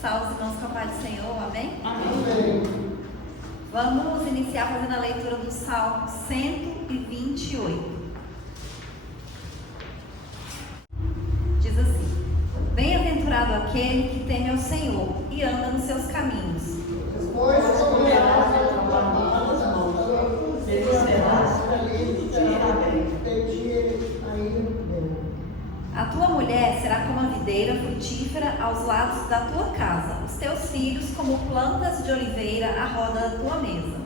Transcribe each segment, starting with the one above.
Salve os irmãos com a paz do Senhor, amém? Amém. Vamos iniciar fazendo a leitura do Salmo 128. Diz assim: Bem-aventurado aquele que teme ao Senhor e anda nos seus caminhos. Pois comerás a tua mão, felicidade A tua mulher será como a videira frutífera aos lados da tua casa, os teus filhos como plantas de oliveira à roda da tua mesa.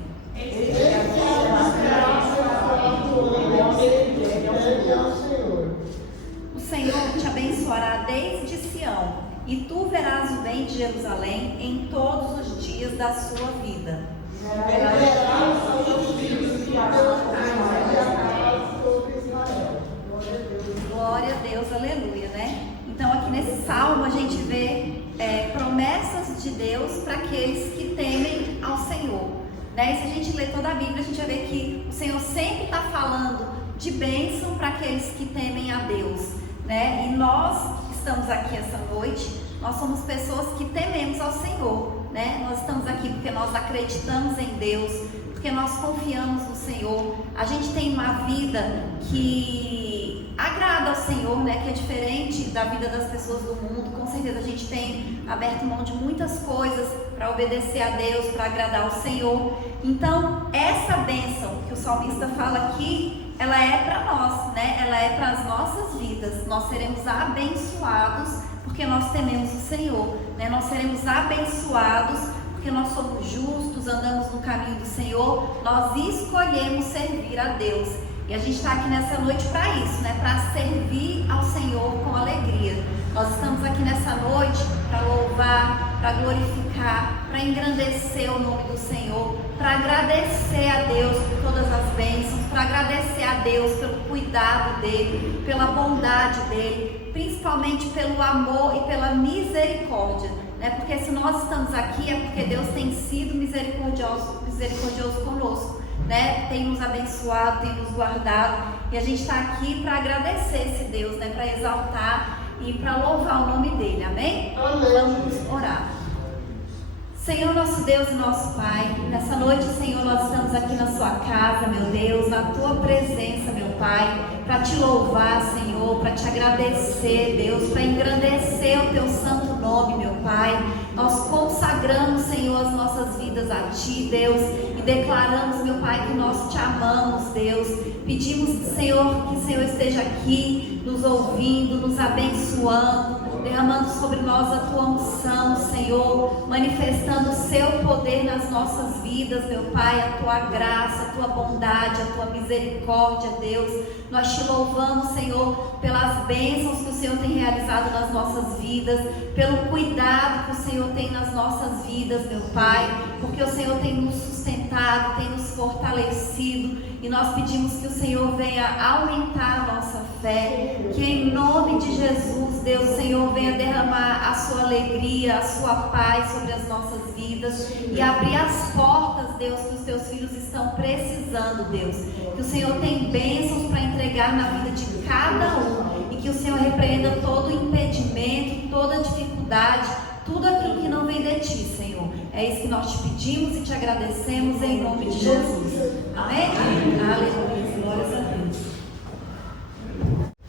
O Senhor te abençoará desde Sião, e tu verás o bem de Jerusalém em todos os dias da sua vida. Glória a Deus, aleluia, né? Então aqui nesse salmo a gente vê promessas de Deus para aqueles que temem ao Senhor, né? E se a gente ler toda a Bíblia, a gente vai ver que o Senhor sempre está falando de bênção para aqueles que temem a Deus, né? E nós que estamos aqui essa noite, nós somos pessoas que tememos ao Senhor, né? Nós estamos aqui porque nós acreditamos em Deus, porque nós confiamos no Senhor. A gente tem uma vida que agrada ao Senhor, né? Que é diferente da vida das pessoas do mundo. Com certeza a gente tem aberto mão de muitas coisas para obedecer a Deus, para agradar ao Senhor. Então, essa bênção que o salmista fala aqui, ela é para nós, né? Ela é para as nossas vidas. Nós seremos abençoados porque nós tememos o Senhor, né? Nós seremos abençoados porque nós somos justos, andamos no caminho do Senhor, nós escolhemos servir a Deus. E a gente está aqui nessa noite para isso, né? Para servir ao Senhor com alegria. Nós estamos aqui nessa noite para louvar, para glorificar, para engrandecer o nome do Senhor, para agradecer a Deus por todas as bênçãos, para agradecer a Deus pelo cuidado dEle, pela bondade dEle, principalmente pelo amor e pela misericórdia, né? Porque se nós estamos aqui é porque Deus tem sido misericordioso conosco, né? Tem nos abençoado, tem nos guardado, e a gente está aqui para agradecer esse Deus, né? Para exaltar e para louvar o nome dele, amém? Vamos orar. Senhor, nosso Deus e nosso Pai, nessa noite, Senhor, nós estamos aqui na sua casa, meu Deus, na tua presença, meu Pai, para te louvar, Senhor, para te agradecer, Deus, para engrandecer o teu santo nome, meu Pai. Nós consagramos, Senhor, as nossas vidas a ti, Deus, e declaramos, meu Pai, que nós te amamos, Deus. Pedimos, Senhor, que o Senhor esteja aqui, nos ouvindo, nos abençoando, derramando sobre nós a tua unção, Senhor, manifestando o seu poder nas nossas vidas, meu Pai, a tua graça, a tua bondade, a tua misericórdia, Deus. Nós te louvamos, Senhor, pelas bênçãos que o Senhor tem realizado nas nossas vidas, pelo cuidado que o Senhor tem nas nossas vidas, meu Pai, porque o Senhor tem nos sustentado, tem nos fortalecido, e nós pedimos que o Senhor venha aumentar a nossa fé, que em nome de Jesus, Deus, o Senhor venha derramar a sua alegria, a sua paz sobre as nossas vidas e abrir as portas, Deus, que os teus filhos estão precisando, Deus. Que o Senhor tem bênçãos para entregar na vida de cada um e que o Senhor repreenda todo impedimento, toda dificuldade, tudo aquilo que não vem de ti, Senhor. É isso que nós te pedimos e te agradecemos em nome de Jesus. Amém? Aleluia. Glórias a Deus.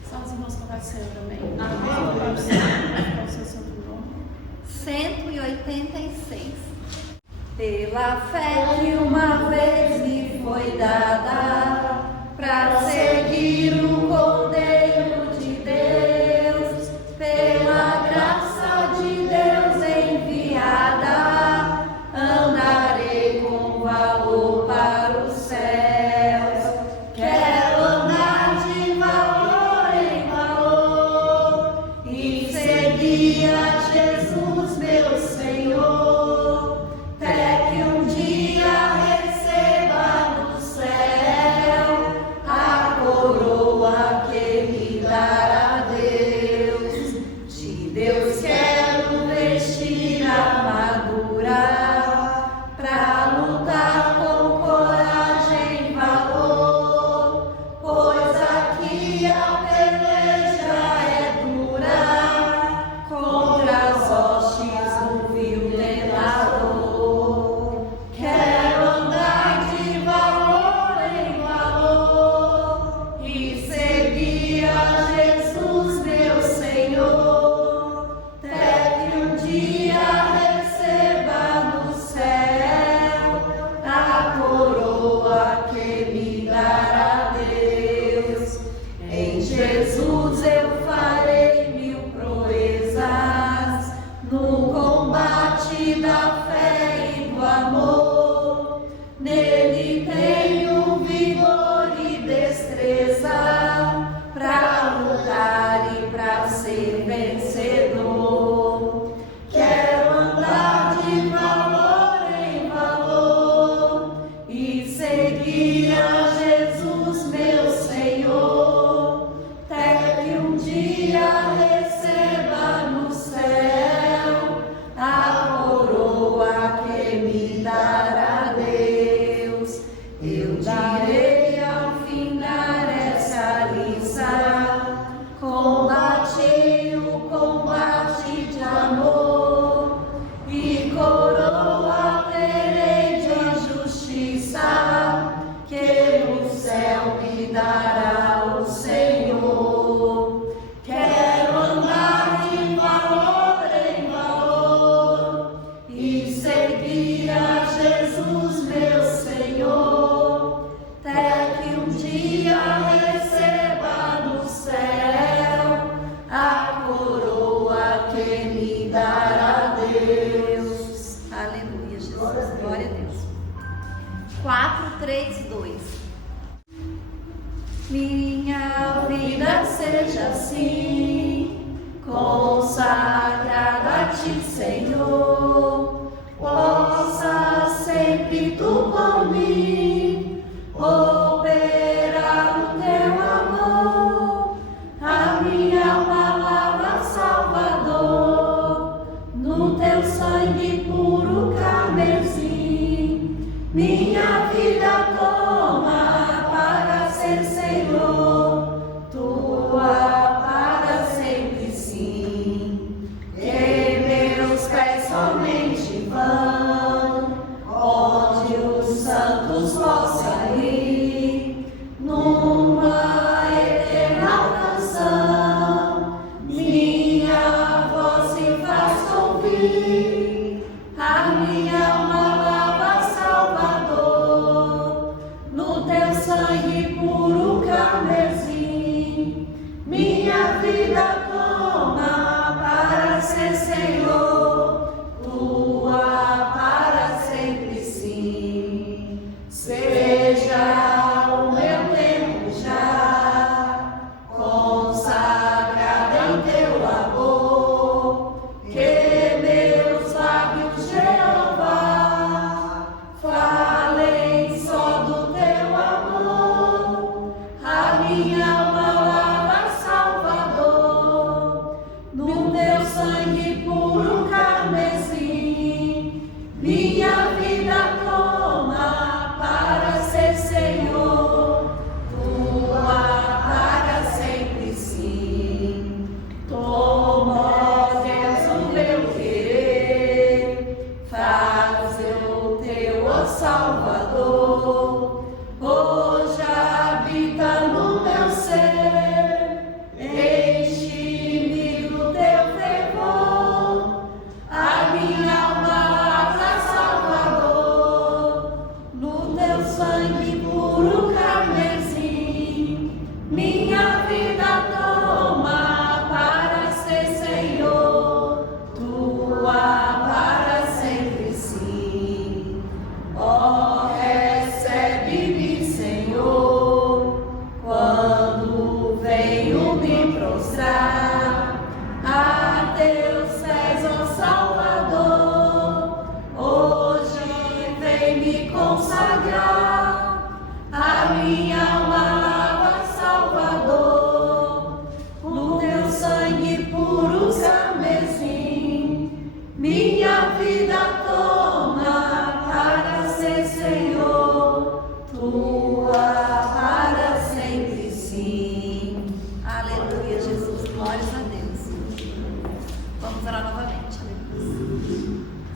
Só os irmãos com o Senhor também. Amém. Qual o seu santo nome? 186. Pela fé que uma vez me foi dada, para seguir o Cordeiro de Deus, pela graça de Deus enviada, andarei com valor para os céus. Quero andar de valor em valor e seguir a Jesus, meu Senhor, até que um dia receba no céu a coroa combate o combate de amor, e coroa terei de justiça, que no céu me dará o Senhor. Quero andar de valor em valor e seguir a Jesus, meu Senhor, até que um dia receba no céu a coroa que me dará Deus. Aleluia, Jesus. Glória a Deus. 4, 3, 2. Minha vida seja assim, consagrada a Ti, Senhor. Possa sempre Tu por mim operar o Teu amor, a minha palavra Salvador, no Teu sangue puro carmesim. Minha vida toma para ser Senhor, Tua para sempre sim. Que meus pés somente vão onde os santos possam ir, numa eterna canção, minha voz se faz ouvir, a minha alma lava Salvador, no Teu sangue puro carmesim. Minha vida toma para ser Senhor, Tua para sempre sim. Seja o meu tempo já consagrado em Teu amor, que meus lábios, Jeová, falem só do Teu amor, a minha alma lava Salvador, no Teu sangue puro carmesim. Minha vida toma para ser Senhor, Tua para sempre sim. Toma, ó Deus, o meu querer, fazer o Teu, ó Salvador, hoje habita no meu ser, enche-me do Teu fervor, a minha alma lava Salvador, no Teu sangue puro carmesim. Minha vida toma para ser Senhor, Tua para sempre sim. Ó, recebe-me, Senhor, quando venho me prostrar a Teus pés, ó Salvador. Hoje vem me consagrar, a minha alma lava Salvador, no Teu sangue puro carmesim. Minha vida toma para ser Senhor, Tua para sempre sim. Aleluia, Jesus. Glórias a Deus. Vamos orar novamente.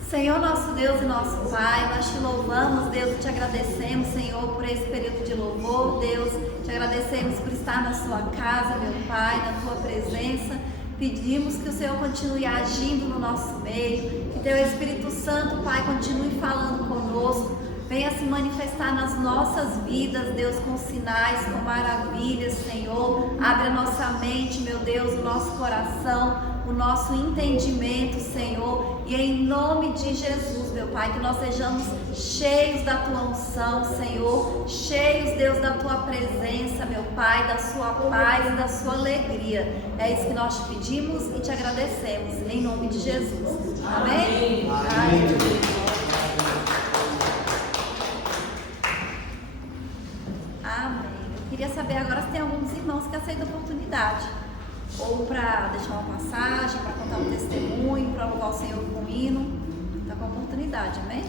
Senhor, nosso Deus e nosso Pai, nós Te louvamos, Deus, e Te agradecemos, Senhor, por esse período de louvor, Deus. Te agradecemos por estar na Sua casa, meu Pai, na Tua presença. Pedimos que o Senhor continue agindo no nosso meio, que Teu Espírito Santo, Pai, continue falando conosco, venha se manifestar nas nossas vidas, Deus, com sinais, com maravilhas, Senhor. Abre a nossa mente, meu Deus, o nosso coração, o nosso entendimento, Senhor, e em nome de Jesus, meu Pai, que nós sejamos cheios da Tua unção, Senhor, cheios, Deus, da Tua presença, meu Pai, da Sua paz e da Sua alegria. É isso que nós Te pedimos e Te agradecemos, em nome de Jesus. Amém? Amém. Amém. Eu queria saber agora se tem alguns irmãos que aceitam a oportunidade, ou para deixar uma passagem, para contar um testemunho, para louvar o Senhor com um hino. Está com a oportunidade, amém?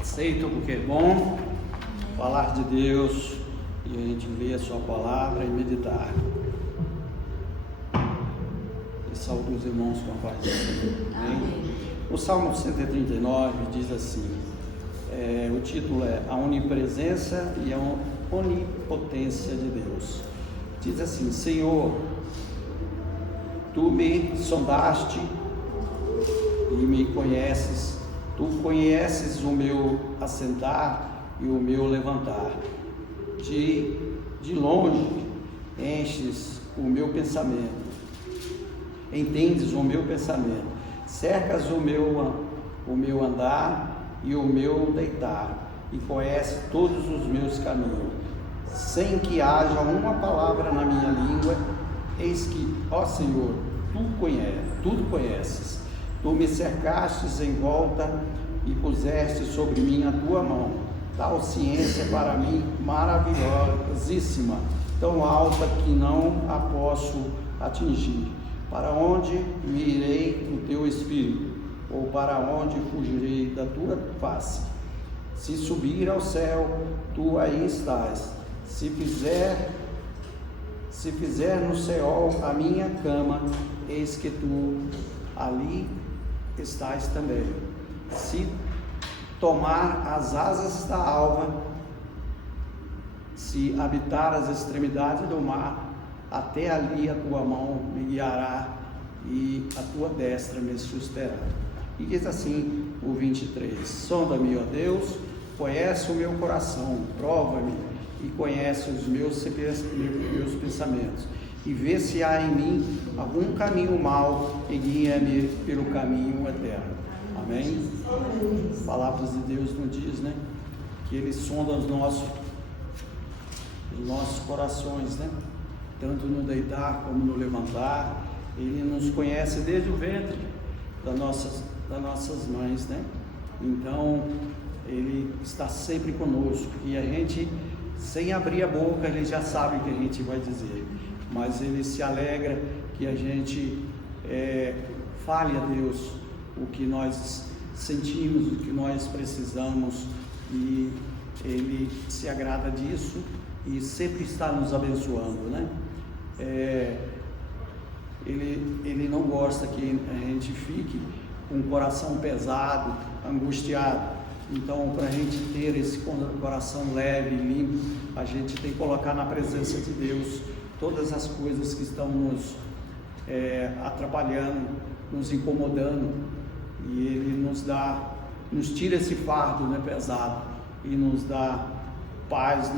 Aceito porque é bom falar de Deus e a gente ver a Sua palavra e meditar. Saúde os irmãos com a paz do Senhor. Amém. O Salmo 139 diz assim, o título é A Onipresença e a Onipotência de Deus. Diz assim: Senhor, Tu me sondaste e me conheces, Tu conheces o meu assentar e o meu levantar. De longe enches o meu pensamento, entendes o meu pensamento, cercas o meu andar e o meu deitar, e conheces todos os meus caminhos, sem que haja uma palavra na minha língua. Eis que, ó Senhor, tudo conheces. Tu me cercastes em volta e puseste sobre mim a tua mão. Tal ciência para mim maravilhosíssima, tão alta que não a posso atingir. Para onde me irei do teu espírito? Ou para onde fugirei da tua face? Se subir ao céu, tu aí estás. Se fizer no céu a minha cama, eis que tu ali estás também. Se tomar as asas da alva, se habitar as extremidades do mar, até ali a tua mão me guiará e a tua destra me susterá. E diz assim o 23: Sonda-me, ó Deus, conhece o meu coração, prova-me e conhece os meus pensamentos, e vê se há em mim algum caminho mau e guia-me pelo caminho eterno. Amém? Palavras de Deus nos diz, né? Que Ele sonda os nossos corações, né? Tanto no deitar como no levantar. Ele nos conhece desde o ventre das nossas mães, né? Então, Ele está sempre conosco, e a gente, sem abrir a boca, Ele já sabe o que a gente vai dizer, mas Ele se alegra que a gente fale a Deus o que nós sentimos, o que nós precisamos, e Ele se agrada disso e sempre está nos abençoando, né? Ele não gosta que a gente fique com o coração pesado, angustiado. Então, para a gente ter esse coração leve e limpo, a gente tem que colocar na presença de Deus todas as coisas que estão nos atrapalhando, nos incomodando, e Ele nos tira esse fardo, né, pesado, e nos dá paz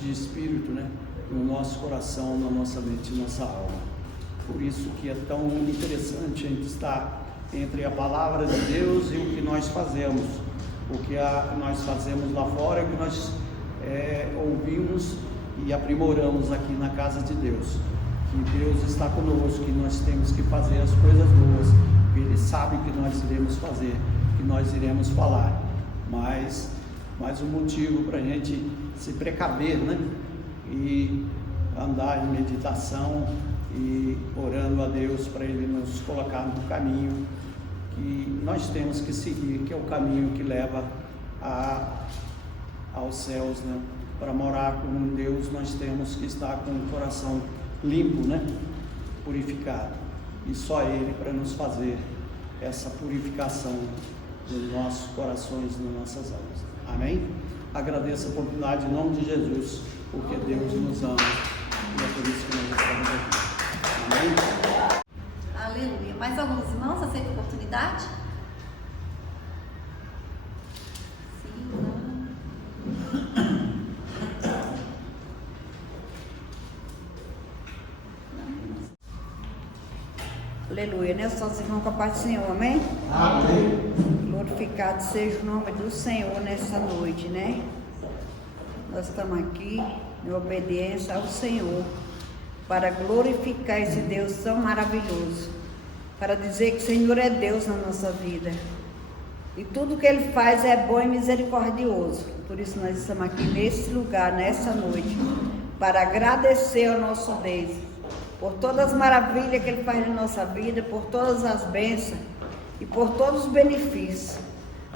de espírito, né, no nosso coração, na nossa mente, na nossa alma. Por isso que é tão interessante a gente estar entre a palavra de Deus e o que nós fazemos. O que nós fazemos lá fora é o que nós ouvimos e aprimoramos aqui na casa de Deus. Que Deus está conosco, que nós temos que fazer as coisas boas, que Ele sabe que nós iremos fazer, que nós iremos falar. Mas mais um motivo para a gente se precaver, né? E andar em meditação e orando a Deus para Ele nos colocar no caminho que nós temos que seguir, que é o caminho que leva aos céus, né? Para morar com Deus, nós temos que estar com o coração limpo, né? Purificado, e só Ele para nos fazer essa purificação dos nossos corações, das nossas almas. Amém? Agradeço a oportunidade em nome de Jesus, porque Deus nos ama, e é por isso que nós estamos aqui. Amém? Aleluia. Mais alguns irmãos aceitam a oportunidade? Sim, não. Aleluia, né? Só os irmãos com a paz do Senhor, amém? Amém. Glorificado seja o nome do Senhor nessa noite, né? Nós estamos aqui em obediência ao Senhor, para glorificar esse Deus tão maravilhoso, para dizer que o Senhor é Deus na nossa vida, e tudo que Ele faz é bom e misericordioso. Por isso nós estamos aqui nesse lugar, nessa noite, para agradecer ao nosso Deus, por todas as maravilhas que Ele faz na nossa vida, por todas as bênçãos e por todos os benefícios.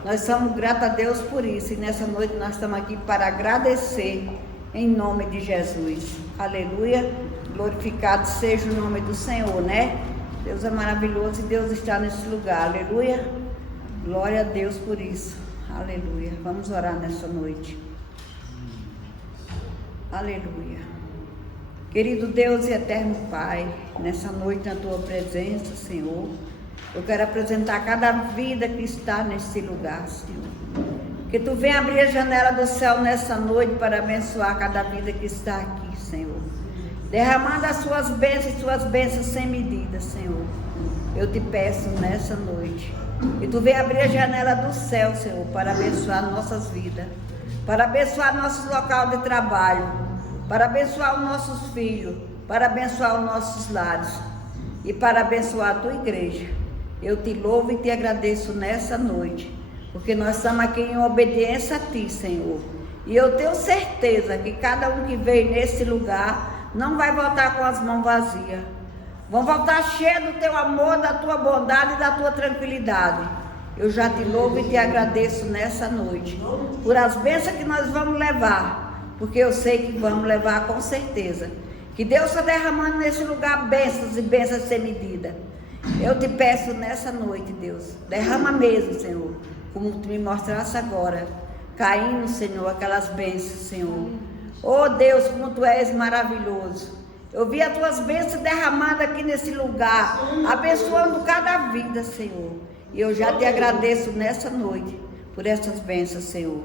Nós somos gratos a Deus por isso, e nessa noite nós estamos aqui para agradecer em nome de Jesus. Aleluia, glorificado seja o nome do Senhor, né? Deus é maravilhoso e Deus está nesse lugar, aleluia. Glória a Deus por isso, aleluia. Vamos orar nessa noite, aleluia. Querido Deus e eterno Pai, nessa noite na Tua presença, Senhor, eu quero apresentar cada vida que está nesse lugar, Senhor. Que Tu venha abrir a janela do céu nessa noite para abençoar cada vida que está aqui, Senhor. Derramando as Suas bênçãos sem medida, Senhor. Eu te peço nessa noite. E Tu venha abrir a janela do céu, Senhor, para abençoar nossas vidas. Para abençoar nosso local de trabalho. Para abençoar os nossos filhos. Para abençoar os nossos lares. E para abençoar a Tua igreja. Eu te louvo e te agradeço nessa noite. Porque nós estamos aqui em obediência a Ti, Senhor. E eu tenho certeza que cada um que veio nesse lugar não vai voltar com as mãos vazias. Vão voltar cheio do Teu amor, da Tua bondade e da Tua tranquilidade. Eu já te louvo e te agradeço nessa noite. Por as bênçãos que nós vamos levar. Porque eu sei que vamos levar com certeza. Que Deus está derramando nesse lugar bênçãos e bênçãos sem medida. Eu te peço nessa noite, Deus. Derrama mesmo, Senhor. Como Tu me mostrasse agora. Caindo, Senhor, aquelas bênçãos, Senhor. Oh Deus, como Tu és maravilhoso. Eu vi as Tuas bênçãos derramadas aqui nesse lugar, abençoando cada vida, Senhor. E eu já te agradeço nessa noite por essas bênçãos, Senhor.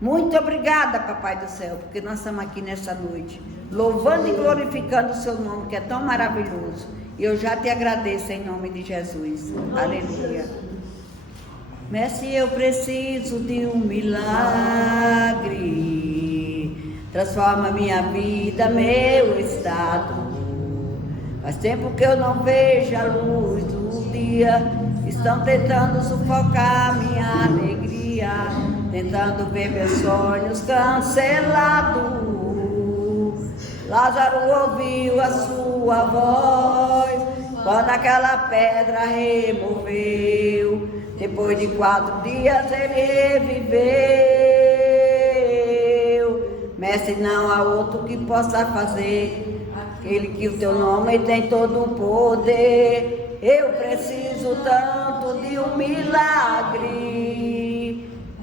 Muito obrigada, Papai do Céu, porque nós estamos aqui nessa noite, louvando e glorificando o Seu nome, que é tão maravilhoso. E eu já te agradeço em nome de Jesus. Aleluia. Mestre, eu preciso de um milagre. Transforma minha vida, meu estado. Faz tempo que eu não vejo a luz do dia. Estão tentando sufocar minha alegria, tentando ver meus sonhos cancelados. Lázaro ouviu a Sua voz quando aquela pedra removeu. Depois de 4 dias ele reviveu. Mestre, não há outro que possa fazer aquele que o Teu nome tem todo o poder. Eu preciso tanto de um milagre.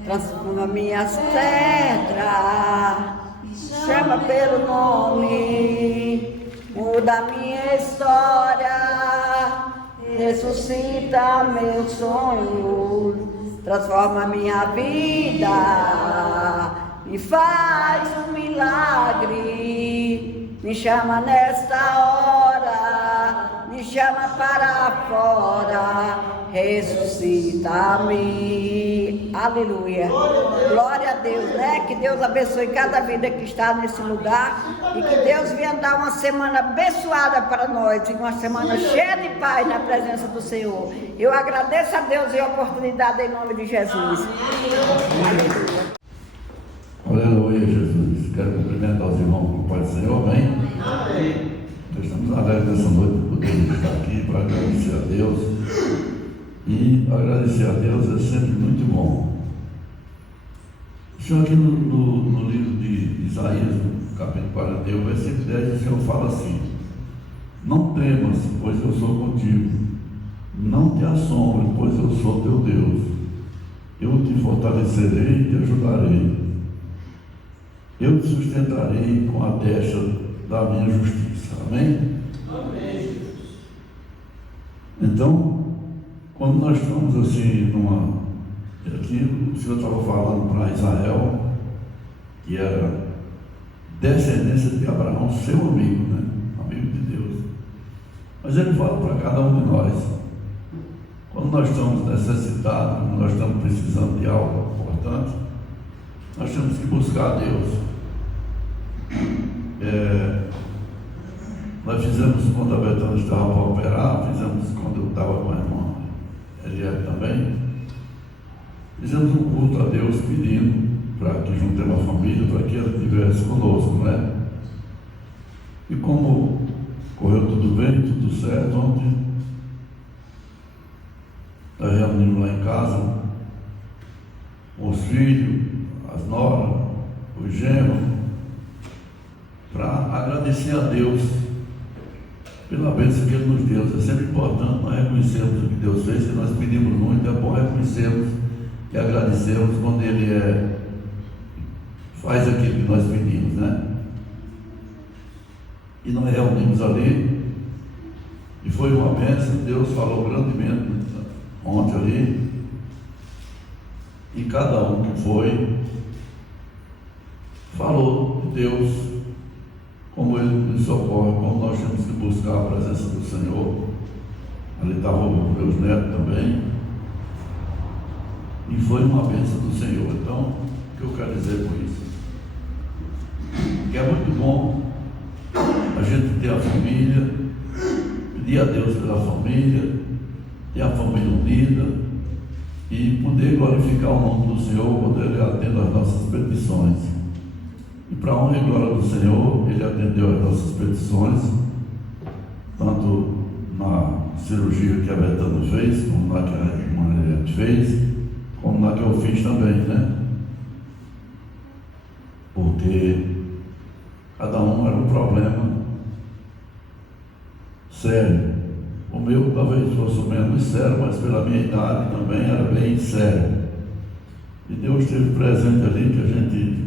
Transforma minhas pedras, chama pelo nome, muda minha história, ressuscita meus sonhos, transforma minha vida, me faz um milagre, me chama nesta hora, me chama para fora, ressuscita-me. Aleluia. Glória a Deus, né? Que Deus abençoe cada vida que está nesse lugar e que Deus venha dar uma semana abençoada para nós e uma semana cheia de paz na presença do Senhor. Eu agradeço a Deus e a oportunidade em nome de Jesus. Aleluia. Aleluia, Jesus. Quero cumprimentar os irmãos com o Pai do Senhor, amém? Amém. Nós estamos alegres nessa noite por podermos estar aqui para agradecer a Deus. E agradecer a Deus é sempre muito bom. O Senhor aqui no livro de Isaías, no capítulo 41, versículo 10, o Senhor fala assim: não temas, pois eu sou contigo. Não te assombres, pois eu sou teu Deus. Eu te fortalecerei e te ajudarei. Eu te sustentarei com a destra da minha justiça. Amém? Amém. Então, quando nós estamos assim aqui o Senhor estava falando para Israel, que era descendência de Abraão, seu amigo, né? Amigo de Deus. Mas ele fala para cada um de nós, quando nós estamos necessitados, quando nós estamos precisando de algo importante, nós temos que buscar a Deus. Nós fizemos quando a Betânia estava para operar, fizemos quando eu estava com a irmã Eliette também, fizemos um culto a Deus pedindo para que juntemos a família, para que Ele estivesse conosco, né? E como correu tudo bem, tudo certo, ontem nós reunimos lá em casa com os filhos, as noras, os genros, para agradecer a Deus pela bênção que Ele nos deu. É sempre importante nós reconhecermos o que Deus fez, se nós pedimos muito, é bom reconhecermos e agradecermos quando Ele faz aquilo que nós pedimos, né? E nós reunimos ali, e foi uma bênção. Deus falou grandemente ontem ali, e cada um que foi, falou de Deus, como Ele nos socorre, como nós temos que buscar a presença do Senhor. Ali estavam meus netos também, e foi uma bênção do Senhor. Então, o que eu quero dizer com isso? Que é muito bom a gente ter a família, pedir a Deus pela família, ter a família unida e poder glorificar o nome do Senhor quando Ele atende às nossas petições. E para a honra e glória do Senhor, Ele atendeu às nossas petições, tanto na cirurgia que a Betânia fez, como na que a Mariette fez, como na que eu fiz também, né? Porque cada um era um problema sério. O meu talvez fosse menos sério, mas pela minha idade também era bem sério. E Deus esteve presente ali, que a gente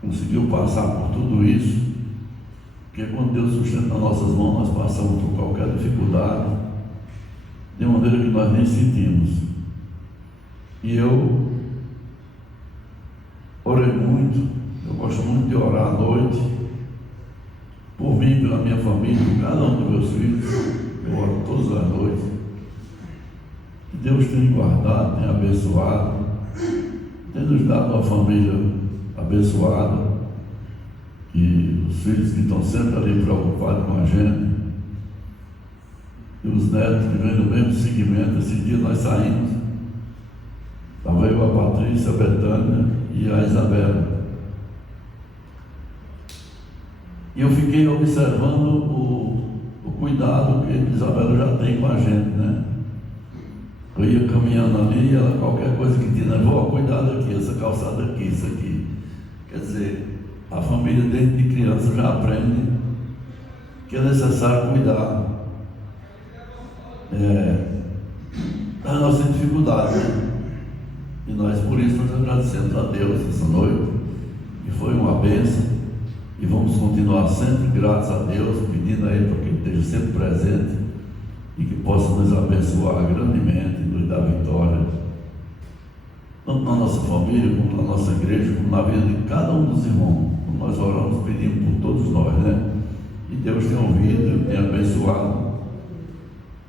conseguiu passar por tudo isso, porque quando Deus sustenta nas nossas mãos, nós passamos por qualquer dificuldade, de maneira que nós nem sentimos. E eu orei muito, eu gosto muito de orar à noite, por mim, pela minha família, por cada um dos meus filhos, eu oro todas as noites. Que Deus tem guardado, tem abençoado, tem nos dado uma família abençoada, e os filhos que estão sempre ali preocupados com a gente, e os netos que vêm no mesmo segmento. Esse dia nós saímos, estava eu, a Patrícia, a Betânia e a Isabela, e eu fiquei observando o cuidado que a Isabela já tem com a gente, né? Eu ia caminhando ali, ela, qualquer coisa que tinha, vó, cuidado aqui, essa calçada aqui, isso aqui. Quer dizer, a família desde de criança já aprende que é necessário cuidar da nossa dificuldade, né? E nós, por isso, nós agradecemos a Deus essa noite, que foi uma bênção, e vamos continuar sempre gratos a Deus, pedindo a Ele para que Ele esteja sempre presente e que possa nos abençoar grandemente, nos dar vitória, tanto na nossa família, como na nossa igreja, como na vida de cada um dos irmãos. Como nós oramos, pedimos por todos nós, né? E Deus tem ouvido, tem abençoado.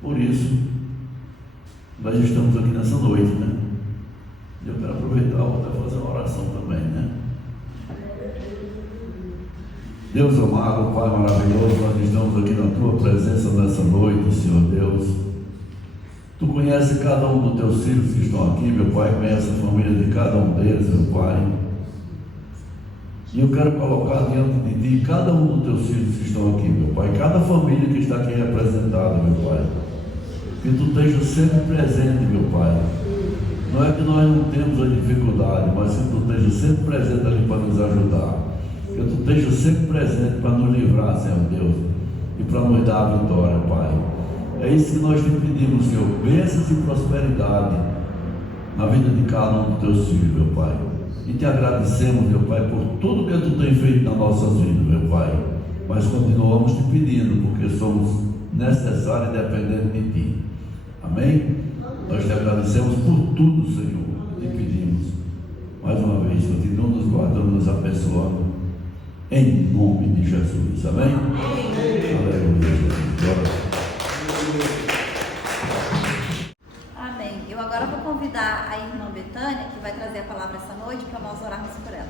Por isso, nós estamos aqui nessa noite, né? E eu quero aproveitar, vou até fazer uma oração também, né? Deus amado, Pai maravilhoso, nós estamos aqui na Tua presença nessa noite, Senhor Deus. Tu conheces cada um dos Teus filhos que estão aqui, meu Pai, conhece a família de cada um deles, meu Pai. E eu quero colocar diante de Ti cada um dos Teus filhos que estão aqui, meu Pai, cada família que está aqui representada, meu Pai. Que Tu estejas sempre presente, meu Pai. Não é que nós não temos a dificuldade, mas que Tu estejas sempre presente ali para nos ajudar. Que Tu estejas sempre presente para nos livrar, Senhor Deus, e para nos dar a vitória, Pai. É isso que nós te pedimos, Senhor, bênçãos e prosperidade na vida de cada um dos Teus filhos, meu Pai. E te agradecemos, meu Pai, por tudo que Tu tem feito nas nossas vidas, meu Pai. Mas continuamos te pedindo, porque somos necessários e dependentes de Ti. Amém? Nós te agradecemos por tudo, Senhor. Te pedimos, mais uma vez, continua nos guardando, nos abençoando. Em nome de Jesus, amém? Aleluia. Amém. Eu agora vou convidar a irmã Betânia, que vai trazer a palavra essa noite, para nós orarmos por ela.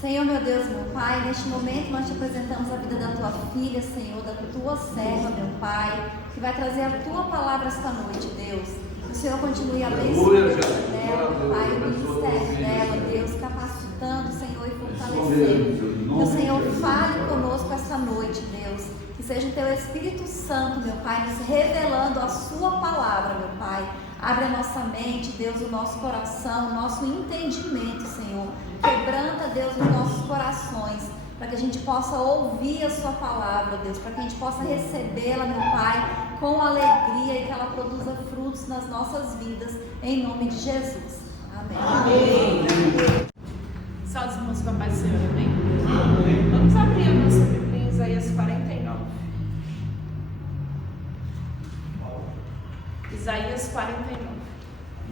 Senhor, meu Deus, meu Pai, neste momento nós te apresentamos a vida da Tua filha, Senhor, da Tua serva, meu Pai, que vai trazer a Tua palavra esta noite, Deus. Que o Senhor continue abençoando dela, Pai, o ministério dela, Deus, capacitando, Senhor, e fortalecendo. Que o Senhor fale conosco esta noite, Deus. Que seja o Teu Espírito Santo, meu Pai, nos revelando a Sua palavra, meu Pai. Abre a nossa mente, Deus, o nosso coração, o nosso entendimento, Senhor. Quebranta, Deus, os nossos corações. para que a gente possa ouvir a sua palavra, Deus, para que a gente possa recebê-la, meu Pai, com alegria e que ela produza frutos nas nossas vidas, em nome de Jesus. Amém. Amém. Só os irmãos com a paz do Senhor, amém? Vamos abrir a nossa Bíblia em Isaías 49. Isaías 49.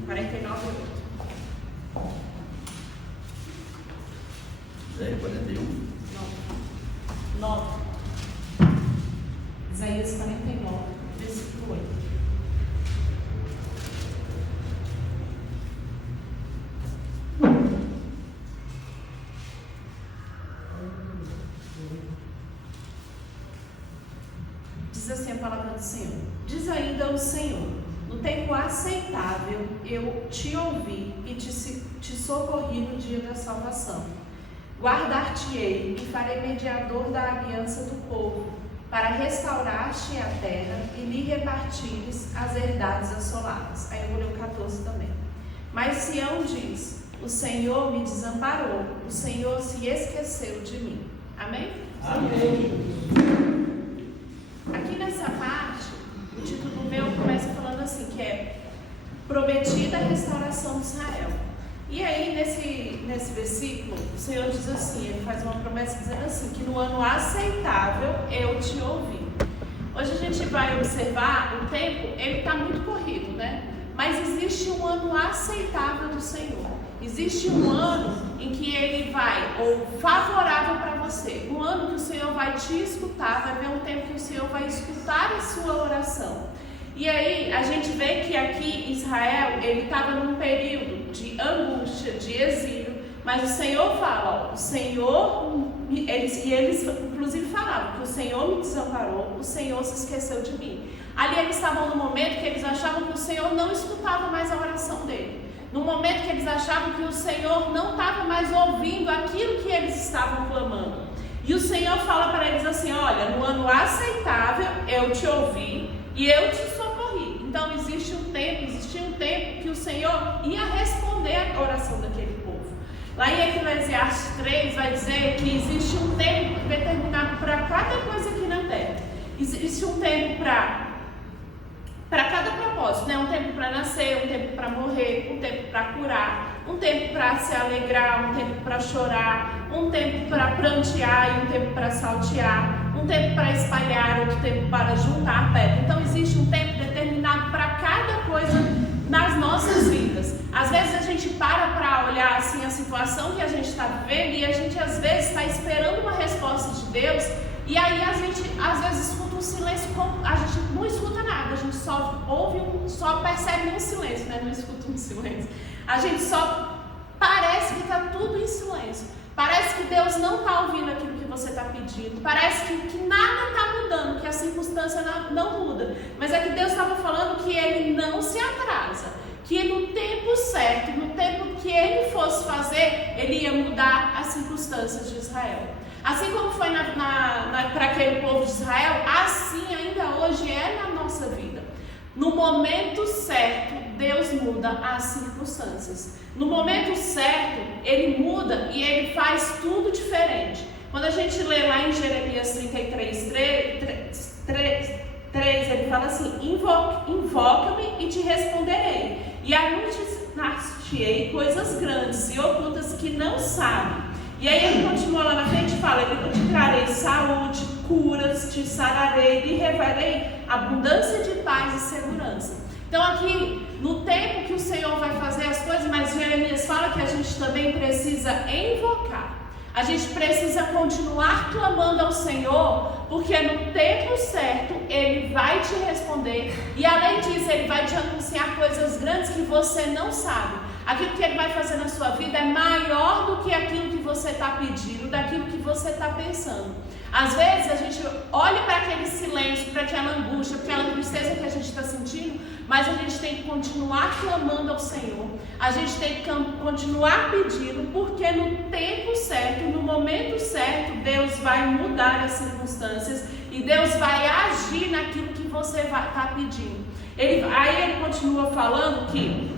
49 É, 41. 9. Isaías 49, versículo 8. Diz assim a palavra do Senhor. Diz ainda o Senhor: no tempo aceitável eu te ouvi e te socorri no dia da salvação. Guardar-te-ei e farei mediador da aliança do povo, para restaurar-te a terra e lhe repartires as herdades assoladas. Aí eu vou ler o 14 também. Mas Sião diz: o Senhor me desamparou, o Senhor se esqueceu de mim. Amém? Amém. Aqui nessa parte, o título meu começa falando assim, que é Prometida a restauração de Israel. E aí, nesse versículo, o Senhor diz assim, ele faz uma promessa dizendo assim, que no ano aceitável eu te ouvi. Hoje a gente vai observar, o tempo, ele está muito corrido, né? Mas existe um ano aceitável do Senhor. Existe um ano em que ele vai, ou favorável para você. Um ano que o Senhor vai te escutar, vai haver um tempo que o Senhor vai escutar a sua oração. E aí, a gente vê que aqui Israel, ele estava num período de angústia, de exílio, mas o Senhor fala, ó, o Senhor, eles inclusive falavam que o Senhor me desamparou, o Senhor se esqueceu de mim. Ali eles estavam no momento que eles achavam que o Senhor não escutava mais a oração dele. No momento que eles achavam que o Senhor não estava mais ouvindo aquilo que eles estavam clamando. E o Senhor fala para eles assim, olha, no ano aceitável eu te ouvi e eu te socorri. Então existia um tempo que o Senhor ia responder a oração daquele povo. Lá em Eclesiastes 3 vai dizer que existe um tempo determinado para cada coisa aqui na terra. Existe um tempo para cada propósito, né? Um tempo para nascer, um tempo para morrer, um tempo para curar, um tempo para se alegrar, um tempo para chorar, um tempo para prantear e um tempo para saltear, um tempo para espalhar, outro tempo para juntar pedra. Então existe um tempo determinado para cada coisa nas nossas vidas. Às vezes a gente para olhar assim a situação que a gente está vivendo e a gente às vezes está esperando uma resposta de Deus e aí a gente às vezes escuta um silêncio, a gente não escuta nada, a gente só ouve, só percebe um silêncio, né? Não escuta um silêncio. A gente só parece que está tudo em silêncio. Parece que Deus não está ouvindo aquilo que você está pedindo. Parece que nada está mudando, que a circunstância não muda. Mas é que Deus estava falando que Ele não se atrasa. Que no tempo certo, no tempo que Ele fosse fazer, Ele ia mudar as circunstâncias de Israel. Assim como foi para aquele povo de Israel, assim ainda hoje é na nossa vida. No momento certo, Deus muda as circunstâncias. No momento certo, Ele muda e Ele faz tudo diferente. Quando a gente lê lá em Jeremias 33:3, Ele fala assim, invoca-me e te responderei, e anunciar-te-ei coisas grandes e ocultas que não sabem. E aí ele continua lá na frente e fala, eu te trarei saúde, curas, te sararei, lhe revelarei abundância de paz e segurança. Então aqui, no tempo que o Senhor vai fazer as coisas, mas Jeremias fala que a gente também precisa invocar. A gente precisa continuar clamando ao Senhor, porque no tempo certo Ele vai te responder. E além disso, Ele vai te anunciar coisas grandes que você não sabe. Aquilo que Ele vai fazer na sua vida é maior do que aquilo que você está pedindo, daquilo que você está pensando. Às vezes a gente olha para aquele silêncio, para aquela angústia, para aquela tristeza que a gente está sentindo, mas a gente tem que continuar clamando ao Senhor. A gente tem que continuar pedindo, porque no tempo certo, no momento certo, Deus vai mudar as circunstâncias e Deus vai agir naquilo que você está pedindo. Aí ele continua falando que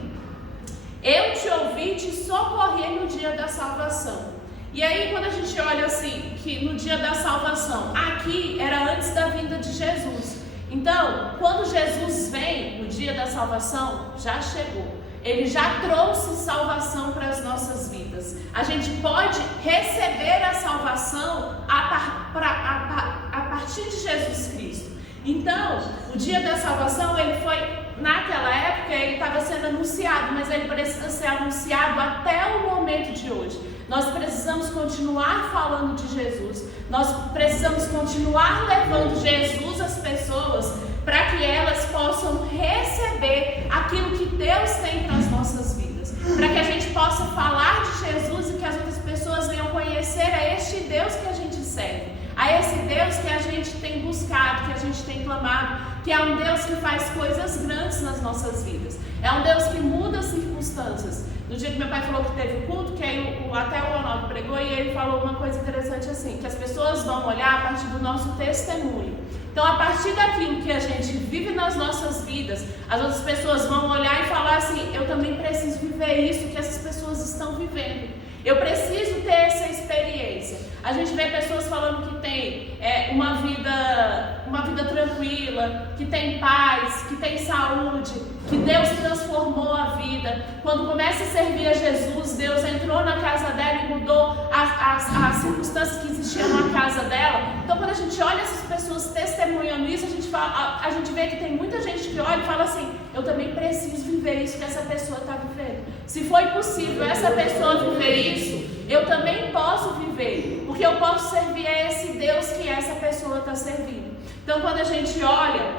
eu te ouvi e te socorri no dia da salvação. E aí, quando a gente olha assim, que no dia da salvação, aqui era antes da vinda de Jesus. Então, quando Jesus vem, no dia da salvação, já chegou. Ele já trouxe salvação para as nossas vidas. A gente pode receber a salvação a partir de Jesus Cristo. Então, o dia da salvação, ele foi, naquela época, ele estava sendo anunciado, mas ele precisa ser anunciado até o momento de hoje. Nós precisamos continuar falando de Jesus. Nós precisamos continuar levando Jesus às pessoas para que elas possam receber aquilo que Deus tem para as nossas vidas. Para que a gente possa falar de Jesus e que as outras pessoas venham conhecer a este Deus que a gente serve. A esse Deus que a gente tem buscado, que a gente tem clamado, que é um Deus que faz coisas grandes nas nossas vidas. É um Deus que muda as circunstâncias. No dia que meu pai falou que teve culto, que aí até o Ronaldo pregou, e ele falou uma coisa interessante assim, que as pessoas vão olhar a partir do nosso testemunho. Então, a partir daquilo que a gente vive nas nossas vidas, as outras pessoas vão olhar e falar assim, eu também preciso viver isso que essas pessoas estão vivendo. Eu preciso ter essa experiência. A gente vê pessoas falando que tem uma vida tranquila, que tem paz, que tem saúde, que Deus transformou a vida. Quando começa a servir a Jesus, Deus entrou na casa dela e mudou as circunstâncias que existiam na casa dela. Então, quando a gente olha essas pessoas testemunhando isso, a gente vê que tem muita gente que olha e fala assim, eu também preciso viver isso que essa pessoa está vivendo. Se foi possível essa pessoa viver isso, eu também posso viver, porque eu posso servir a esse Deus que essa pessoa está servindo. Então, quando a gente olha,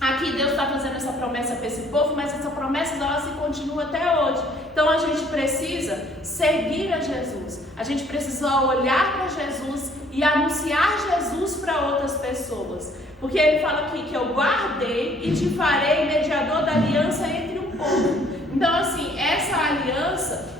aqui Deus está fazendo essa promessa para esse povo, mas essa promessa dela se continua até hoje. Então, a gente precisa seguir a Jesus, a gente precisa olhar para Jesus e anunciar Jesus para outras pessoas, porque ele fala aqui que eu guardei e te farei mediador da aliança entre o povo. Então, assim, essa aliança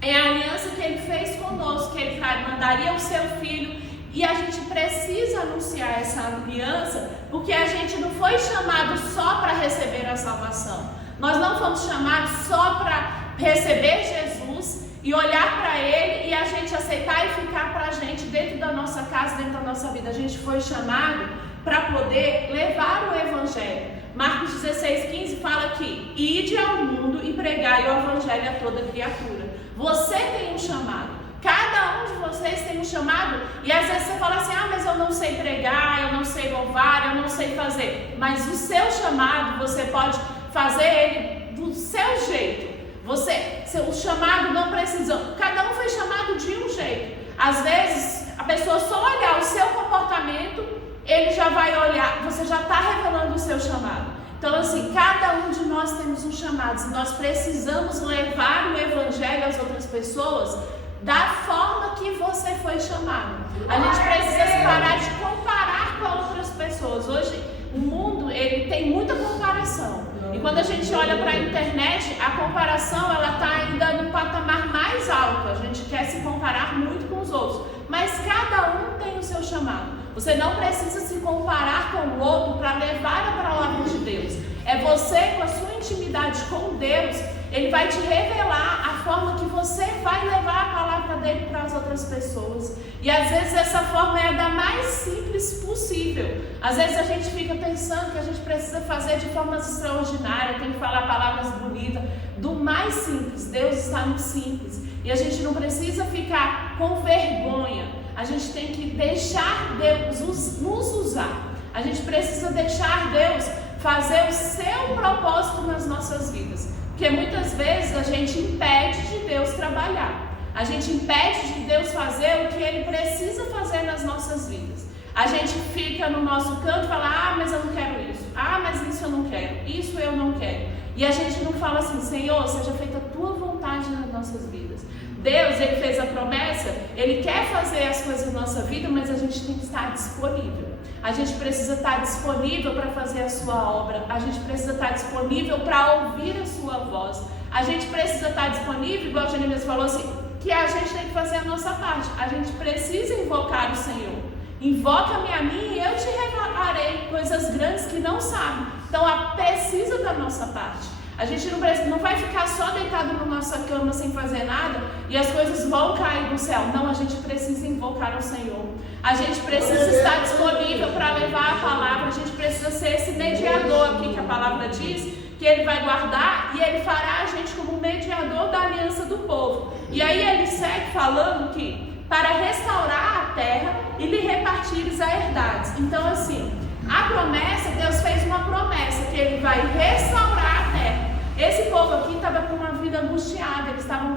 é a aliança que ele fez conosco, que ele mandaria o seu filho, e a gente precisa anunciar essa aliança, porque a gente não foi chamado só para receber a salvação. Nós não fomos chamados só para receber Jesus e olhar para ele e a gente aceitar e ficar para a gente dentro da nossa casa, dentro da nossa vida. A gente foi chamado para poder levar o evangelho. Marcos 16:15 fala aqui, ide ao mundo e pregai o evangelho a toda criatura. Você tem um chamado, cada um de vocês tem um chamado, e às vezes você fala assim, mas eu não sei pregar, eu não sei louvar, eu não sei fazer, mas o seu chamado, você pode fazer ele do seu jeito. O chamado não precisa, cada um foi chamado de um jeito. Às vezes, a pessoa só olhar o seu comportamento, ele já vai olhar, você já está revelando o seu chamado. Então, assim, cada um de nós temos um chamado. Se nós precisamos levar o evangelho às outras pessoas da forma que você foi chamado. A gente precisa parar de comparar com outras pessoas. Hoje, o mundo, ele tem muita comparação. E quando a gente olha para a internet, a comparação, ela está ainda no patamar mais alto. A gente quer se comparar muito com os outros. Mas cada um tem o seu chamado. Você não precisa se comparar com o outro para levar a palavra de Deus. É você, com a sua intimidade com Deus, Ele vai te revelar a forma que você vai levar a palavra dele para as outras pessoas. E às vezes essa forma é a da mais simples possível. Às vezes a gente fica pensando que a gente precisa fazer de forma extraordinária, tem que falar palavras bonitas. Do mais simples, Deus está no simples. E a gente não precisa ficar com vergonha. A gente tem que deixar Deus nos usar. A gente precisa deixar Deus fazer o seu propósito nas nossas vidas. Porque muitas vezes a gente impede de Deus trabalhar. A gente impede de Deus fazer o que Ele precisa fazer nas nossas vidas. A gente fica no nosso canto e fala, mas eu não quero isso. Mas isso eu não quero. Isso eu não quero. E a gente não fala assim, Senhor, seja feita a Tua vontade nas nossas vidas. Deus, Ele fez a promessa, Ele quer fazer as coisas na nossa vida, mas a gente tem que estar disponível. A gente precisa estar disponível para fazer a sua obra. A gente precisa estar disponível para ouvir a sua voz. A gente precisa estar disponível, igual a Jeremias falou assim, que a gente tem que fazer a nossa parte. A gente precisa invocar o Senhor. Invoca-me a mim e eu te revelarei coisas grandes que não sabe. Então, precisa da nossa parte. A gente não vai ficar só deitado na nossa cama sem fazer nada e as coisas vão cair do céu. Não, a gente precisa invocar ao Senhor. A gente precisa estar disponível para levar a palavra. A gente precisa ser esse mediador aqui que a palavra diz, que Ele vai guardar e Ele fará a gente como mediador da aliança do povo. E aí Ele segue falando que para restaurar a terra e lhe repartires a herdades. Então assim, a promessa, Deus fez uma promessa que Ele vai restaurar a terra. Esse povo aqui estava com uma vida angustiada, eles estavam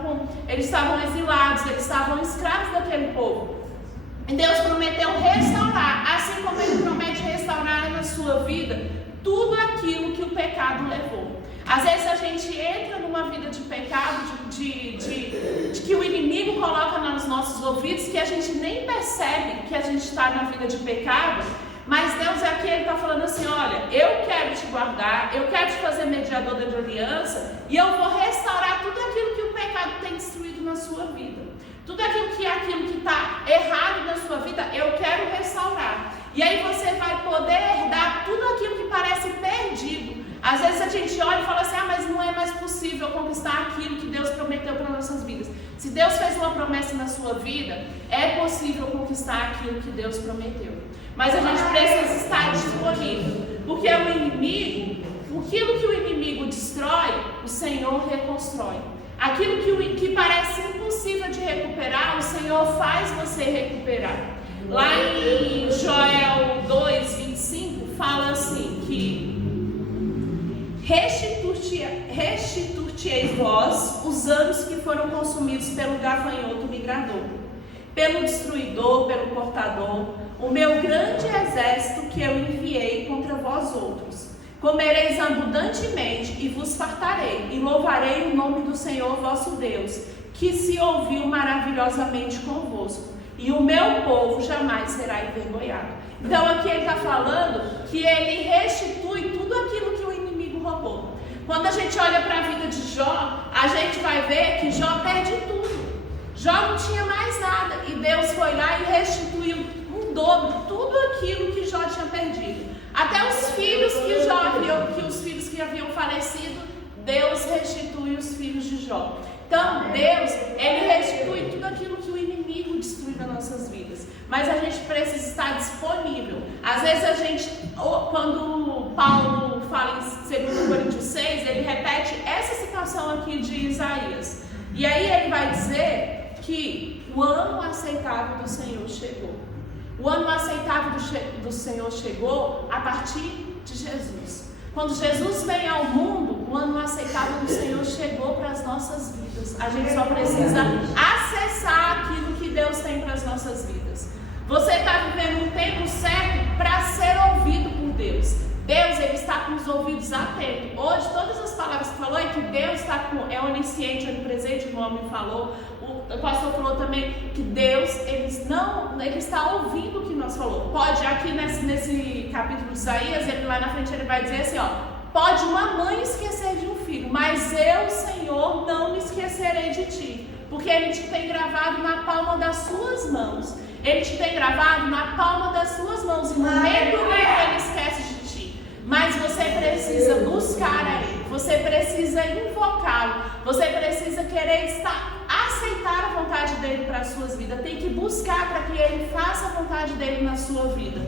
exilados, eles estavam escravos daquele povo. E Deus prometeu restaurar, assim como Ele promete restaurar na sua vida tudo aquilo que o pecado levou. Às vezes a gente entra numa vida de pecado, de que o inimigo coloca nos nossos ouvidos, que a gente nem percebe que a gente está na vida de pecado. Mas Deus aqui, Ele está falando assim, olha, eu quero te guardar, eu quero te fazer mediador da aliança e eu vou restaurar tudo aquilo que o pecado tem destruído na sua vida. Tudo aquilo que está errado na sua vida, eu quero restaurar. E aí você vai poder herdar tudo aquilo que parece perdido. Às vezes a gente olha e fala assim, mas não é mais possível conquistar aquilo que Deus prometeu para nossas vidas. Se Deus fez uma promessa na sua vida, é possível conquistar aquilo que Deus prometeu. Mas a gente precisa estar disponível, porque o inimigo, aquilo que o inimigo destrói, o Senhor reconstrói. Aquilo que parece impossível de recuperar, o Senhor faz você recuperar. Lá em Joel 2:25 fala assim que restituir-eis vós os anos que foram consumidos pelo gafanhoto migrador, pelo destruidor, pelo cortador, o meu grande exército que eu enviei contra vós outros. Comereis abundantemente e vos fartarei, e louvarei o nome do Senhor vosso Deus, que se ouviu maravilhosamente convosco, e o meu povo jamais será envergonhado. Então aqui ele está falando que ele restitui tudo aquilo que o inimigo roubou. Quando a gente olha para a vida de Jó, a gente vai ver que Jó perde tudo. Jó não tinha mais nada, e Deus foi lá e restituiu um dobro, tudo aquilo que Jó tinha perdido. Até os filhos que haviam falecido, Deus restitui os filhos de Jó. Então Deus, Ele restitui tudo aquilo que o inimigo destruiu nas nossas vidas. Mas a gente precisa estar disponível. Às vezes quando Paulo fala em 2 Coríntios 6, ele repete essa citação aqui de Isaías. E aí ele vai dizer que o ano aceitável do Senhor chegou. O ano aceitável do Senhor chegou a partir de Jesus. Quando Jesus vem ao mundo, o ano aceitável do Senhor chegou para as nossas vidas. A gente só precisa acessar aquilo que Deus tem para as nossas vidas. Você está vivendo um tempo certo para ser ouvido por Deus. Deus, Ele está com os ouvidos atentos. Hoje, todas as palavras que falou é que Deus é onisciente, onipresente, o nome falou. O pastor falou também que Deus, Ele está ouvindo o que nós falamos. Pode, aqui nesse capítulo de Isaías, lá na frente ele vai dizer assim, pode uma mãe esquecer de um filho, mas eu, Senhor, não me esquecerei de ti. Porque Ele te tem gravado na palma das suas mãos. Ele te tem gravado na palma das suas mãos. E no momento Ele esquece de ti. Mas você precisa buscar a Ele. Você precisa invocá-lo. Você precisa querer aceitar a vontade dEle para as suas vidas. Tem que buscar para que Ele faça a vontade dEle na sua vida.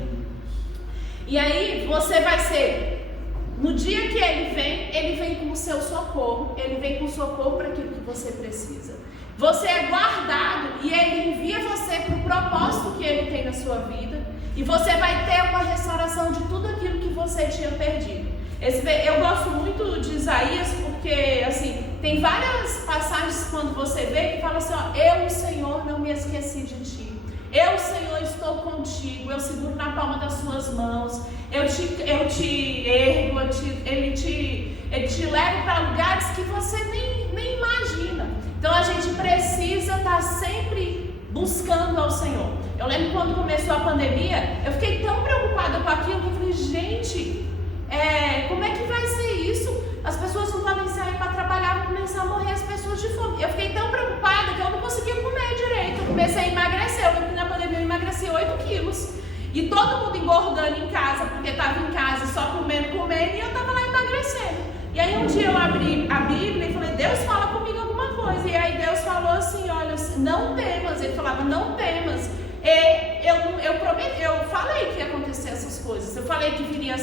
E aí você vai ser, no dia que Ele vem com o seu socorro. Ele vem com socorro para aquilo que você precisa. Você é guardado e Ele envia você para o propósito que Ele tem na sua vida. E você vai ter uma restauração de tudo aquilo que você tinha perdido. Eu gosto muito de Isaías porque, assim, tem várias passagens quando você vê que fala assim, eu, Senhor, não me esqueci de ti. Eu, Senhor, estou contigo. Eu seguro na palma das suas mãos. Eu te ergo, Ele te leva para lugares que você nem imagina. Então a gente precisa estar sempre buscando ao Senhor. Eu lembro quando começou a pandemia, eu fiquei tão preocupada com aquilo que eu falei, gente, como é que vai ser isso? As pessoas não podem sair para trabalhar, vão começar a morrer as pessoas de fome. Eu fiquei tão preocupada que eu não conseguia comer direito. Eu comecei a emagrecer. Eu lembro que na pandemia eu emagreci 8 quilos. E todo mundo engordando em casa, porque estava em casa só comendo, e eu estava lá emagrecendo. E aí um dia eu abri a Bíblia e falei, Deus fala comigo alguma coisa. E aí Deus falou assim, olha, não temas. Ele falava, não temas. Eu falei que ia acontecer essas coisas. Eu falei que viria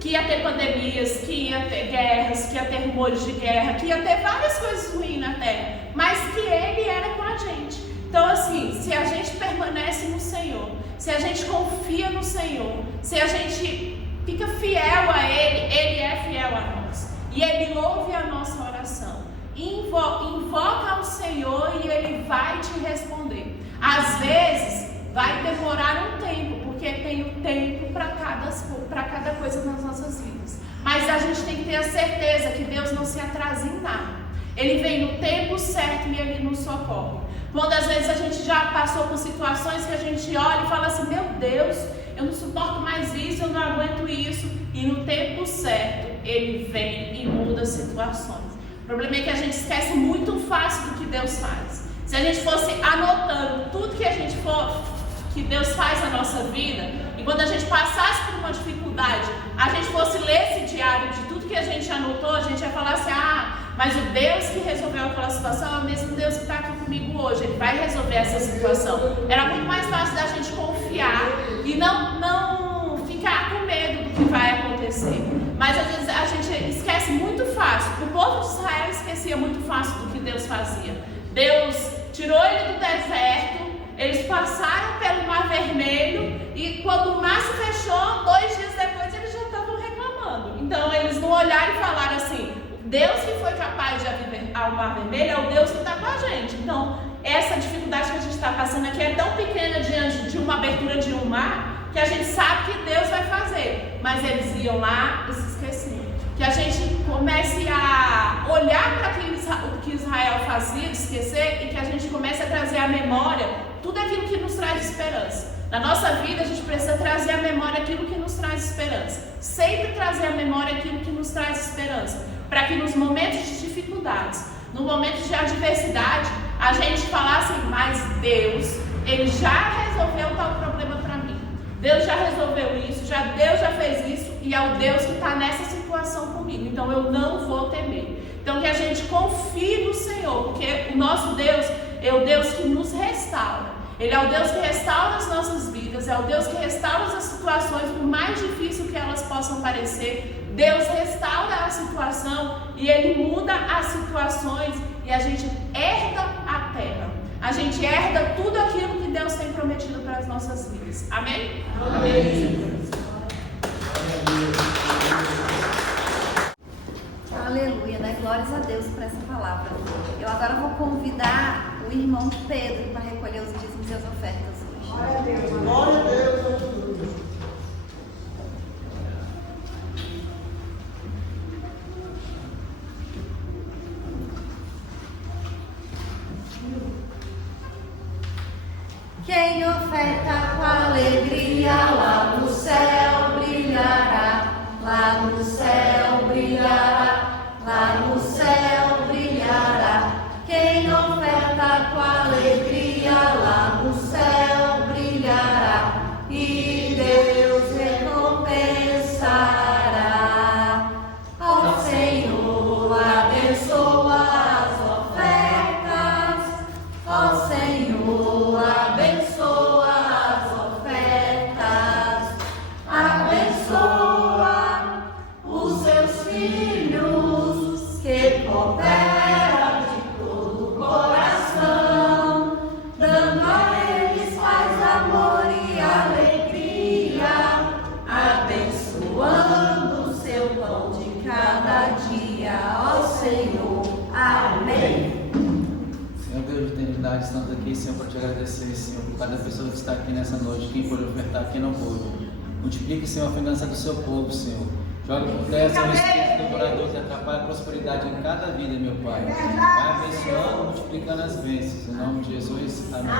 que ia ter pandemias, que ia ter guerras, que ia ter rumores de guerra, que ia ter várias coisas ruins na terra, mas que Ele era com a gente. Então assim, se a gente permanece no Senhor, se a gente confia no Senhor, se a gente fica fiel a Ele, Ele é fiel a nós. E Ele ouve a nossa oração. Invoca ao Senhor e Ele vai te responder. Às vezes vai demorar um tempo, porque tem um tempo para cada coisa nas nossas vidas. Mas a gente tem que ter a certeza que Deus não se atrasa em nada. Ele vem no tempo certo e Ele nos socorre. Quando às vezes a gente já passou por situações que a gente olha e fala assim, meu Deus, eu não suporto mais isso, eu não aguento isso. E no tempo certo, Ele vem e muda as situações. O problema é que a gente esquece muito fácil do que Deus faz. Se a gente fosse anotando tudo que Deus faz na nossa vida, e quando a gente passasse por uma dificuldade, a gente fosse ler esse diário de tudo que a gente anotou, a gente ia falar assim, mas o Deus que resolveu aquela situação é o mesmo Deus que está aqui comigo hoje, Ele vai resolver essa situação. Era muito mais fácil da gente confiar e não ficar com medo do que vai acontecer. Mas às vezes a gente esquece muito fácil. O povo de Israel esquecia muito fácil do que Deus fazia. Deus tirou ele do deserto, eles passaram pelo Mar Vermelho e quando o mar se fechou, 2 dias depois eles já estavam reclamando. Então eles não olharam e falaram assim, Deus que foi capaz de abrir o Mar Vermelho é o Deus que está com a gente. Então essa dificuldade que a gente está passando aqui é tão pequena diante de uma abertura de um mar, que a gente sabe que Deus vai fazer. Mas eles iam lá e se esqueciam. Que a gente comece a olhar para o que Israel fazia, esquecer, e que a gente comece a trazer à memória tudo aquilo que nos traz esperança. Na nossa vida, a gente precisa trazer à memória aquilo que nos traz esperança. Sempre trazer à memória aquilo que nos traz esperança. Para que nos momentos de dificuldades, no momento de adversidade, a gente falasse, mas Deus, Ele já resolveu tal problema para mim. Deus já resolveu isso, Deus já fez isso, e é o Deus que está nessa situação comigo. Então eu não vou temer. Então que a gente confie no Senhor, porque o nosso Deus é o Deus que nos restaura. Ele é o Deus que restaura as nossas vidas, é o Deus que restaura as situações, por mais difícil que elas possam parecer. Deus restaura a situação e Ele muda as situações e a gente herda a terra. A gente herda tudo aquilo que Deus tem prometido para as nossas vidas. Amém? Amém. Aleluia, né? Glórias a Deus por essa palavra. Eu agora vou convidar o irmão Pedro para recolher os dízimos e as ofertas hoje. Glória a Deus. Glória a Deus. Quem oferta com alegria lá no céu brilhará, lá no céu brilhará, lá no céu brilhará. Quem oferta com alegria lá no céu brilhará, e Deus recompensará. Ó Senhor, abençoa as ofertas, ó Senhor, abençoa as ofertas, abençoa os seus filhos que cooperam de todo o coração, dando a eles paz, amor e alegria, abençoando o seu pão de cada dia, ó Senhor. Amém. Senhor Deus de eternidade, estamos aqui, Senhor, para te agradecer, Senhor, por cada pessoa que está aqui nessa noite, quem pôde ofertar, quem não pôde. Multiplique, Senhor, a finança do seu povo, Senhor. Joga por terra, Senhor, o espírito devorador que atrapalha a prosperidade em cada vida, meu Pai. Vai abençoando, multiplicando as bênçãos. Em nome de Jesus, amém.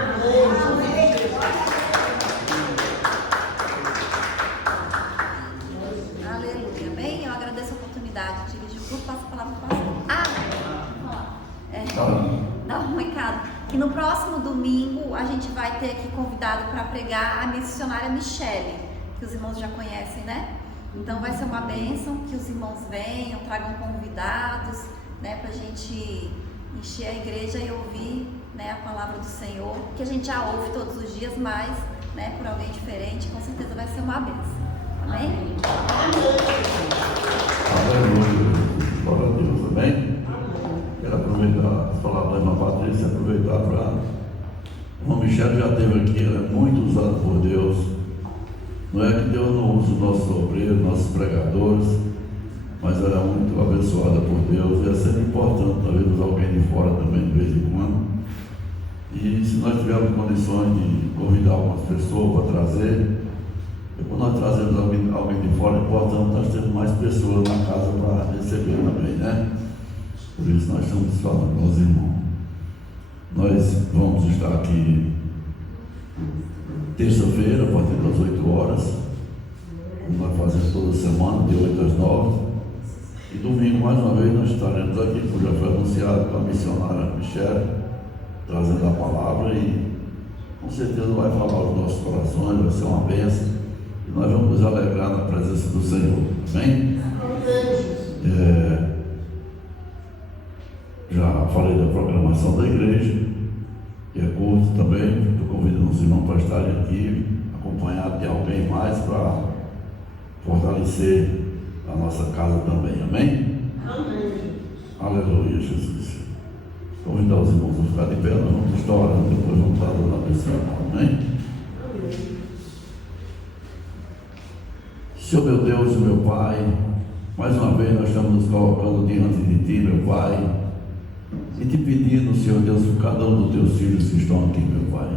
Aleluia. Bem, eu agradeço a oportunidade de dirigir o grupo, passo a palavra para o dar um recado. Que no próximo domingo a gente vai ter aqui convidado para pregar a missionária Michele, que os irmãos já conhecem, né? Então vai ser uma bênção que os irmãos venham, tragam convidados, né, para a gente encher a igreja e ouvir, né, a palavra do Senhor, que a gente já ouve todos os dias, mas, né, por alguém diferente, com certeza vai ser uma bênção. Amém? Aleluia. Glória a Deus, amém? Quero aproveitar as palavras da irmã Patrícia, aproveitar para... A irmã Michele já esteve aqui, ela é muito usada por Deus. Não é que Deus não usa os nossos obreiros, nossos pregadores, mas ela é muito abençoada por Deus. E é sempre importante, talvez, usar alguém de fora também, de vez em quando. E se nós tivermos condições de convidar algumas pessoas para trazer, e quando nós trazemos alguém de fora, é importante nós termos mais pessoas na casa para receber também, né? Por isso nós estamos falando com os irmãos. Nós vamos estar aqui terça-feira, a partir das 8 horas, como nós fazemos toda semana, de 8 às 9. E domingo, mais uma vez, nós estaremos aqui, como já foi anunciado com a missionária Michele, trazendo a palavra e com certeza vai falar aos nossos corações, vai ser uma bênção. E nós vamos nos alegrar na presença do Senhor. Amém? Já falei da programação da igreja, que é curto também. Estou convidando os irmãos para estarem aqui, acompanhado de alguém mais para fortalecer a nossa casa também. Amém? Amém. Aleluia, Jesus. Convidar os irmãos a ficar de pé, nós vamos estar orando, depois vamos estar dando a bênção. Amém? Senhor meu Deus e meu Pai, mais uma vez nós estamos nos colocando diante de Ti, meu Pai, e te pedindo, Senhor Deus, por cada um dos Teus filhos que estão aqui, meu Pai,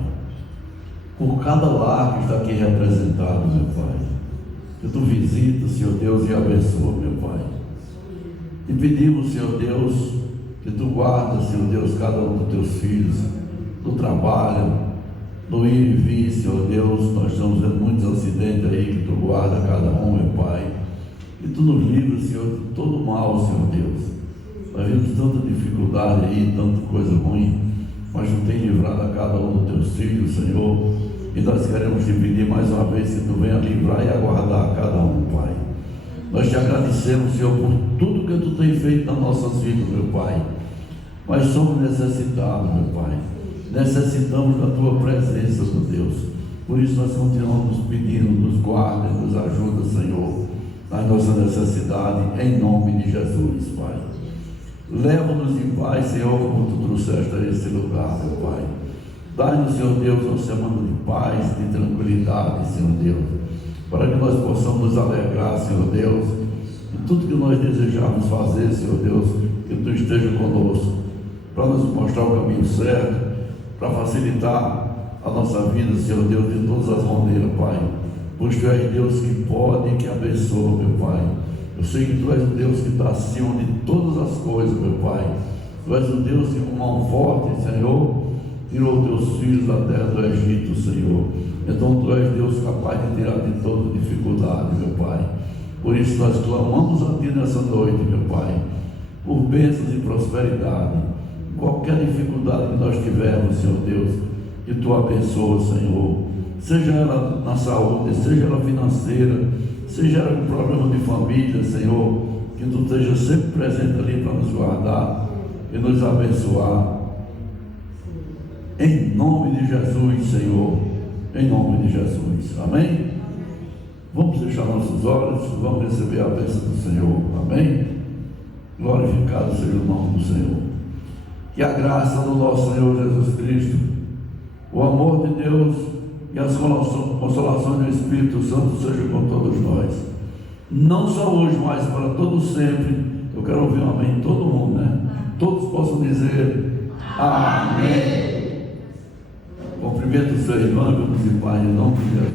por cada lar que está aqui representado, meu Pai, que Tu visita, Senhor Deus, e abençoa, meu Pai. Te pedimos, Senhor Deus, que Tu guardas, Senhor Deus, cada um dos Teus filhos, do trabalho, do ir e vir, Senhor Deus. Nós estamos vendo muitos acidentes aí, que Tu guarda cada um, meu Pai, e Tu nos livra, Senhor, de todo mal, Senhor Deus. Nós vimos tanta dificuldade aí, tanta coisa ruim, mas Tu tem livrado a cada um dos Teus filhos, Senhor, e nós queremos Te pedir mais uma vez que Tu venha livrar e aguardar a cada um, Pai. Nós Te agradecemos, Senhor, por tudo que Tu tem feito nas nossas vidas, meu Pai, mas somos necessitados, meu Pai, necessitamos da Tua presença, meu Deus. Por isso nós continuamos nos pedindo, nos guarda, nos ajuda, Senhor, nas nossas necessidades, em nome de Jesus, Pai. Leva-nos em paz, Senhor, como Tu trouxeste a esse lugar, meu Pai. Dai-nos, Senhor Deus, uma semana de paz, de tranquilidade, Senhor Deus, para que nós possamos nos alegrar, Senhor Deus, em tudo que nós desejamos fazer, Senhor Deus, que Tu esteja conosco, para nos mostrar o caminho certo, para facilitar a nossa vida, Senhor Deus, de todas as maneiras, Pai, pois Tu és Deus que pode e que abençoa, meu Pai. Eu sei que Tu és um Deus que está acima de todas as coisas, meu Pai. Tu és um Deus que com mão forte, Senhor, tirou Teus filhos da terra do Egito, Senhor. Então Tu és Deus capaz de tirar de toda dificuldade, meu Pai. Por isso nós clamamos a Ti nessa noite, meu Pai, por bênçãos e prosperidade. Qualquer dificuldade que nós tivermos, Senhor Deus, que Tu abençoa, Senhor. Seja ela na saúde, seja ela financeira, seja ela com problema de família, Senhor, que Tu esteja sempre presente ali para nos guardar e nos abençoar. Em nome de Jesus, Senhor. Em nome de Jesus. Amém? Vamos fechar nossos olhos, vamos receber a bênção do Senhor. Amém? Glorificado seja o nome do Senhor. Que a graça do nosso Senhor Jesus Cristo, o amor de Deus e as consolações do Espírito Santo sejam com todos nós. Não só hoje, mas para todos sempre. Eu quero ouvir um amém de todo mundo, né? Todos possam dizer amém. Cumprimento o seu irmão, meu Pai, em nome de Jesus.